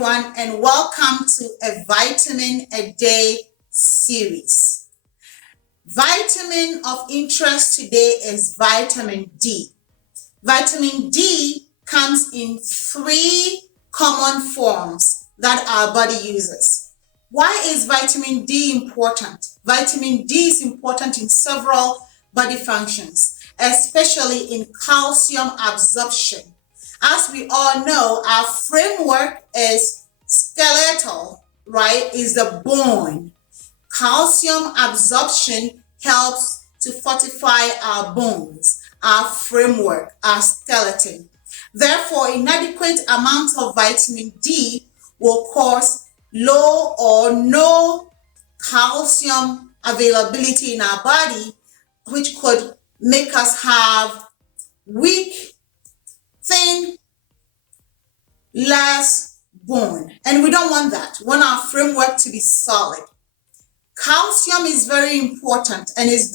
everyone, and welcome to a Vitamin a Day series. Vitamin of interest today is vitamin D. Vitamin D comes in three common forms that our body uses. Why is vitamin D important? Vitamin D is important in several body functions, especially in calcium absorption. As we all know, our framework is skeletal, right? Is the bone. Calcium absorption helps to fortify our bones, our framework, our skeleton. Therefore, inadequate amounts of vitamin D will cause low or no calcium availability in our body, which could make us have weak, thin, less bone. And we don't want that. We want our framework to be solid. Calcium is very important and is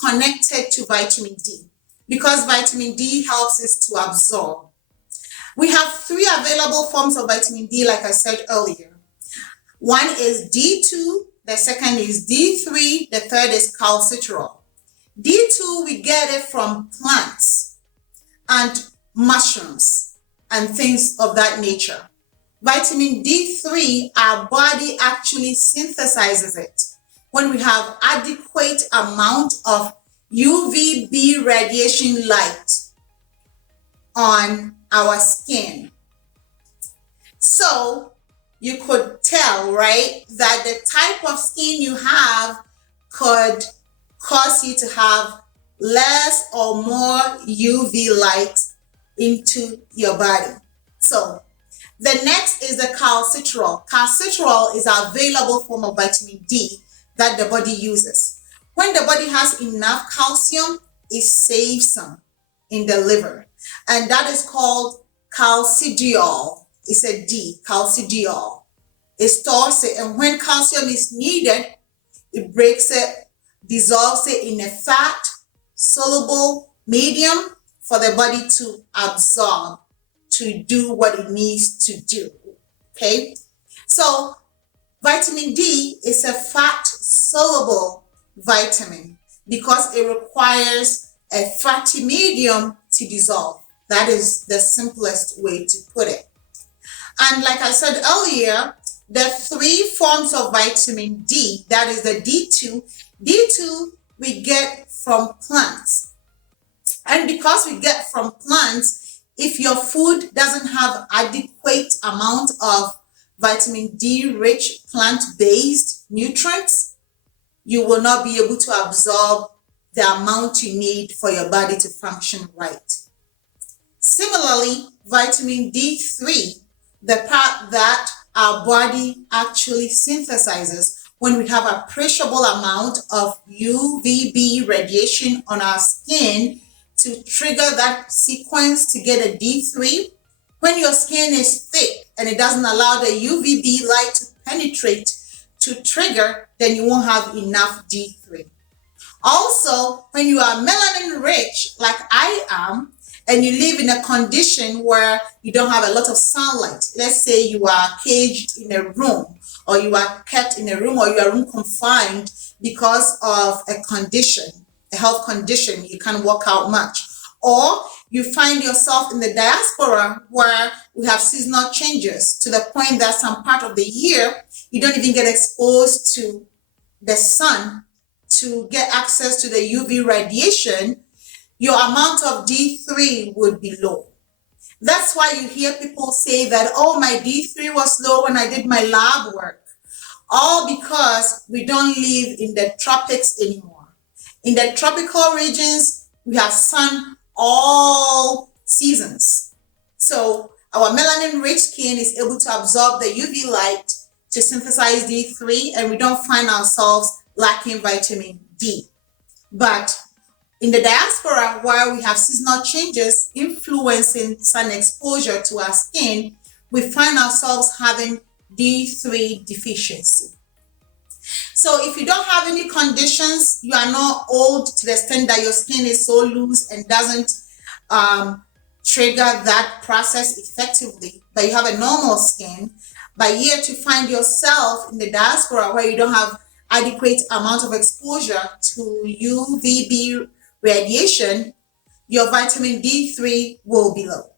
connected to vitamin D because vitamin D helps us to absorb. We have three available forms of vitamin D, like I said earlier. One is D2, the second is D3, the third is calcitriol. D2, we get it from plants and mushrooms and things of that nature. Vitamin D3, our body actually synthesizes it when we have adequate amount of UVB radiation light on our skin. So you could tell, right, that the type of skin you have could cause you to have less or more UV light into your body. So the next is the calcitriol. Calcitriol is an available form of vitamin D that the body uses. When the body has enough calcium, it saves some in the liver. And that is called calcidiol. It's a D, calcidiol. It stores it. And when calcium is needed, it breaks it, dissolves it in a fat, soluble medium for the body to absorb, to do what it needs to do. Okay? So vitamin D is a fat soluble vitamin because it requires a fatty medium to dissolve. That is the simplest way to put it. And like I said earlier, the three forms of vitamin D, that is the D2. D2 we get from plants. And because we get from plants, if your food doesn't have adequate amount of vitamin D rich plant-based nutrients, you will not be able to absorb the amount you need for your body to function right. Similarly, vitamin D3, the part that our body actually synthesizes when we have an appreciable amount of UVB radiation on our skin to trigger that sequence to get a D3. When your skin is thick and it doesn't allow the UVB light to penetrate to trigger, then you won't have enough D3. Also, when you are melanin rich, like I am, and you live in a condition where you don't have a lot of sunlight, let's say you are caged in a room, or you are kept in a room, or you are room confined because of a condition, a health condition, you can't walk out much, or you find yourself in the diaspora where we have seasonal changes to the point that some part of the year you don't even get exposed to the sun to get access to the UV radiation, your amount of D3 would be low. That's why you hear people say that, oh, my D3 was low when I did my lab work. All because we don't live in the tropics anymore. In the tropical regions, we have sun all seasons. So our melanin-rich skin is able to absorb the UV light to synthesize D3, and we don't find ourselves lacking vitamin D. But in the diaspora, where we have seasonal changes influencing sun exposure to our skin, we find ourselves having D3 deficiency. So if you don't have any conditions, you are not old to the extent that your skin is so loose and doesn't trigger that process effectively, but you have a normal skin, But yet you find yourself in the diaspora where you don't have adequate amount of exposure to UVB radiation, your vitamin D3 will be low.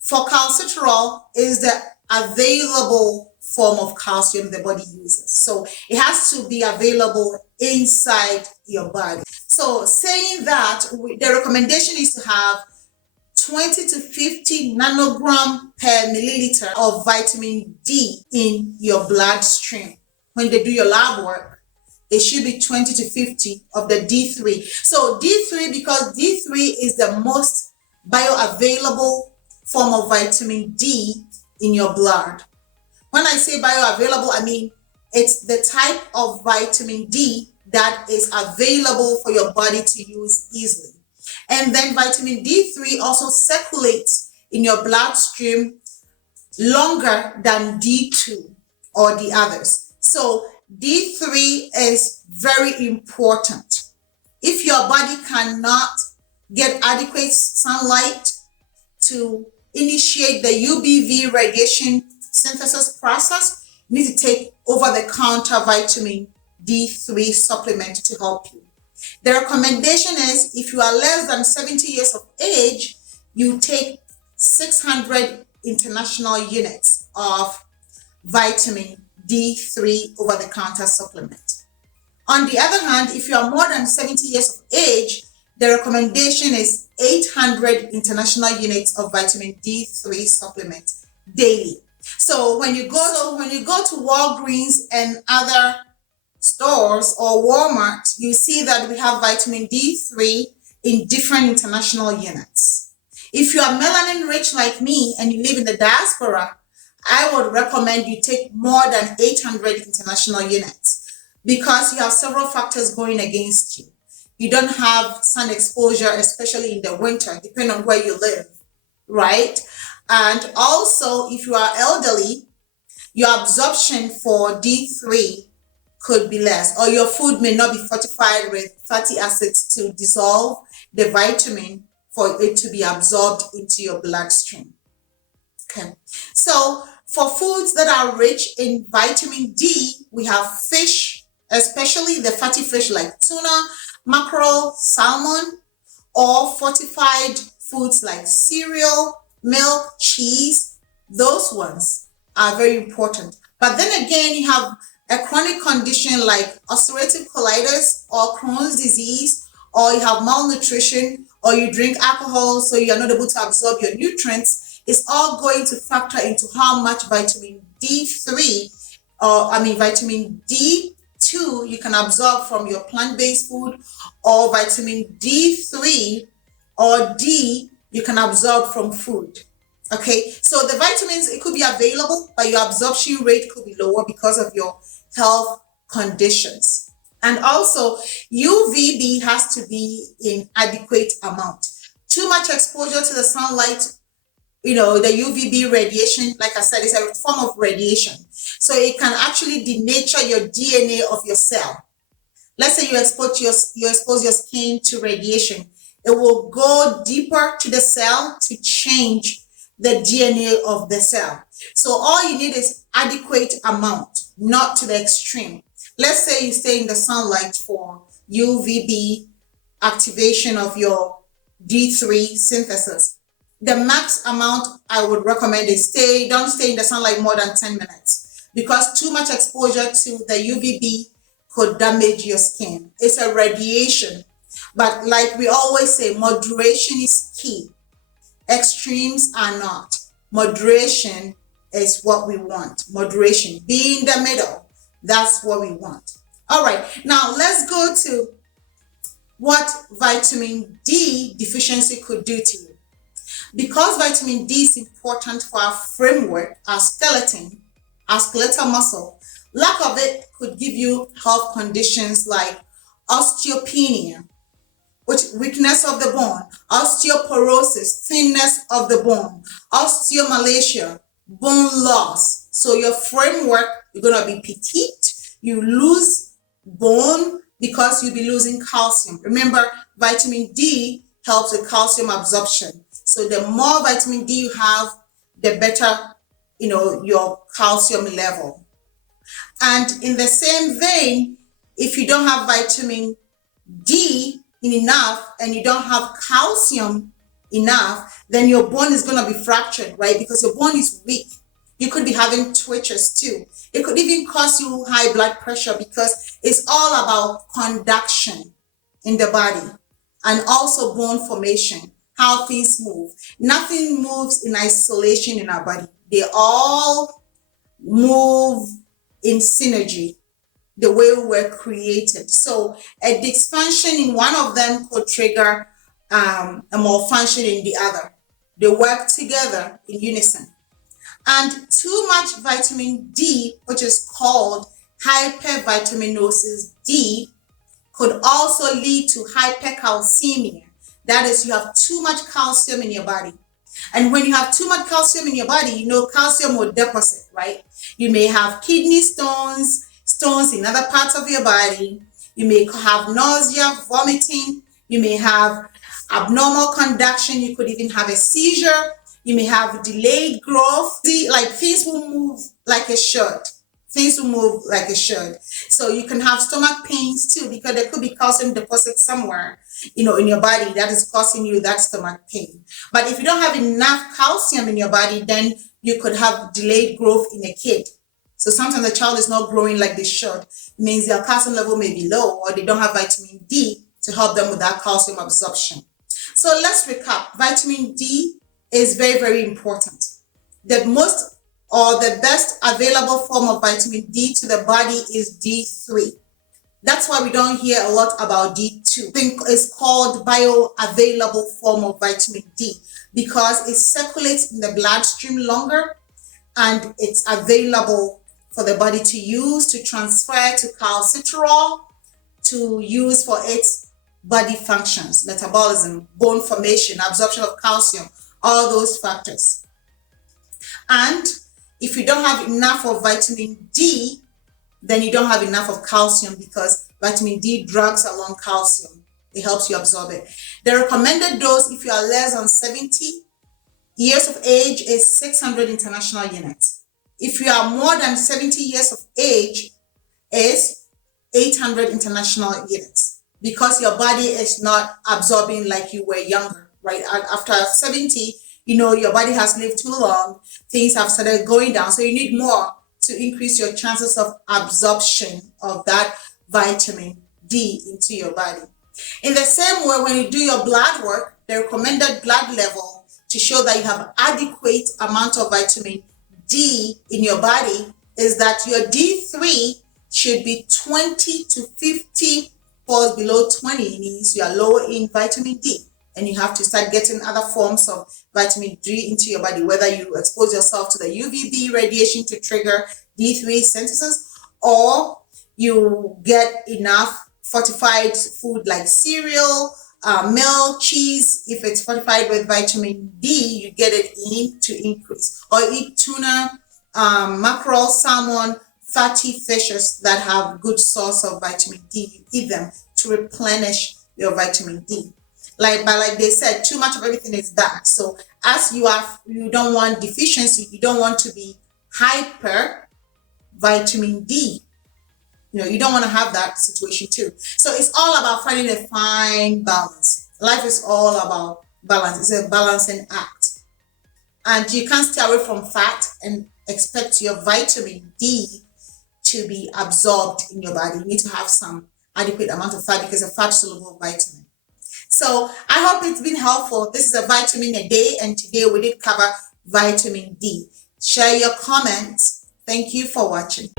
For calcitriol is the available form of calcium the body uses. So it has to be available inside your body. So saying that, the recommendation is to have 20 to 50 nanogram per milliliter of vitamin D in your bloodstream. When they do your lab work, it should be 20 to 50 of the D3. So D3, because D3 is the most bioavailable form of vitamin D in your blood. When I say bioavailable, I mean it's the type of vitamin D that is available for your body to use easily. And then vitamin D3 also circulates in your bloodstream longer than D2 or the others. So D3 is very important. If your body cannot get adequate sunlight to initiate the UVB radiation synthesis process, you need to take over-the-counter vitamin D3 supplement to help you. The recommendation is if you are less than 70 years of age, you take 600 international units of vitamin D3 over-the-counter supplement. On the other hand, if you are more than 70 years of age, the recommendation is 800 international units of vitamin D3 supplement daily. So when you go to Walgreens and other stores or Walmart, you see that we have vitamin D3 in different international units. If you are melanin rich like me and you live in the diaspora, I would recommend you take more than 800 international units because you have several factors going against you. You don't have sun exposure, especially in the winter, depending on where you live, right? And also, if you are elderly, your absorption for D3 could be less, or your food may not be fortified with fatty acids to dissolve the vitamin for it to be absorbed into your bloodstream. Okay, so for foods that are rich in vitamin D, we have fish, especially the fatty fish like tuna, mackerel, salmon, or fortified foods like cereal, milk, cheese. Those ones are very important. But then again, you have a chronic condition like ulcerative colitis or Crohn's disease, or you have malnutrition, or you drink alcohol so you're not able to absorb your nutrients. It's all going to factor into how much vitamin D3, vitamin D2 you can absorb from your plant-based food, or vitamin D3 or D you can absorb from food. Okay, so the vitamins, it could be available, but your absorption rate could be lower because of your health conditions. And also, UVB has to be in adequate amount. Too much exposure to the sunlight, the UVB radiation, like I said, is a form of radiation. So it can actually denature your DNA of your cell. Let's say you expose your skin to radiation. It will go deeper to the cell to change the DNA of the cell. So all you need is adequate amount, not to the extreme. Let's say you stay in the sunlight for UVB activation of your D3 synthesis. The max amount I would recommend is don't stay in the sunlight more than 10 minutes because too much exposure to the UVB could damage your skin. It's a radiation. But like we always say, moderation is key. Extremes are not. Moderation is what we want. Moderation. Be in the middle. That's what we want. All right. Now let's go to what vitamin D deficiency could do to you. Because vitamin D is important for our framework, our skeleton, our skeletal muscle, lack of it could give you health conditions like osteopenia, which weakness of the bone, osteoporosis, thinness of the bone, osteomalacia, bone loss. So your framework, you're going to be petite, you lose bone because you'll be losing calcium. Remember, vitamin D helps with calcium absorption. So the more vitamin D you have, the better your calcium level. And in the same vein, if you don't have vitamin D enough and you don't have calcium enough, then your bone is going to be fractured, right? Because your bone is weak. You could be having twitches too. It could even cause you high blood pressure because it's all about conduction in the body and also bone formation, how things move. Nothing moves in isolation in our body. They all move in synergy, the way we were created. So a dysfunction in one of them could trigger a malfunction in the other. They work together in unison. And too much vitamin D, which is called hypervitaminosis D, could also lead to hypercalcemia. That is, you have too much calcium in your body. And when you have too much calcium in your body, calcium will deposit, right? You may have kidney stones, stones in other parts of your body. You may have nausea, vomiting. You may have abnormal conduction. You could even have a seizure. You may have delayed growth. See, like things will move like a should. Things will move like it should. So you can have stomach pains too, because there could be calcium deposit somewhere, in your body that is causing you that stomach pain. But if you don't have enough calcium in your body, then you could have delayed growth in a kid. So sometimes the child is not growing like they should. It means their calcium level may be low, or they don't have vitamin D to help them with that calcium absorption. So let's recap. Vitamin D is very, very important. The most or the best available form of vitamin D to the body is D3. That's why we don't hear a lot about D2. I think it's called bioavailable form of vitamin D because it circulates in the bloodstream longer and it's available for the body to use to transfer to calcitriol to use for its body functions, metabolism, bone formation, absorption of calcium, all those factors. And if you don't have enough of vitamin D, then you don't have enough of calcium because vitamin D drags along calcium. It helps you absorb it. The recommended dose if you are less than 70 years of age is 600 international units. If you are more than 70 years of age is 800 international units because your body is not absorbing like you were younger, right? After 70, your body has lived too long. Things have started going down. So you need more to increase your chances of absorption of that vitamin D into your body. In the same way, when you do your blood work, the recommended blood level to show that you have adequate amount of vitamin D in your body is that your D3 should be 20 to 50, falls below 20 means you are low in vitamin D. And you have to start getting other forms of vitamin D into your body, whether you expose yourself to the UVB radiation to trigger D3 synthesis, or you get enough fortified food like cereal, milk, cheese. If it's fortified with vitamin D, you get it in to increase. Or eat tuna, mackerel, salmon, fatty fishes that have good source of vitamin D. You eat them to replenish your vitamin D. But like they said, too much of everything is bad. So as you don't want deficiency, you don't want to be hyper vitamin D. You don't want to have that situation too. So it's all about finding a fine balance. Life is all about balance. It's a balancing act. And you can't stay away from fat and expect your vitamin D to be absorbed in your body. You need to have some adequate amount of fat because a fat soluble vitamin. So I hope it's been helpful. This is a vitamin a day, and today we did cover vitamin D. Share your comments. Thank you for watching.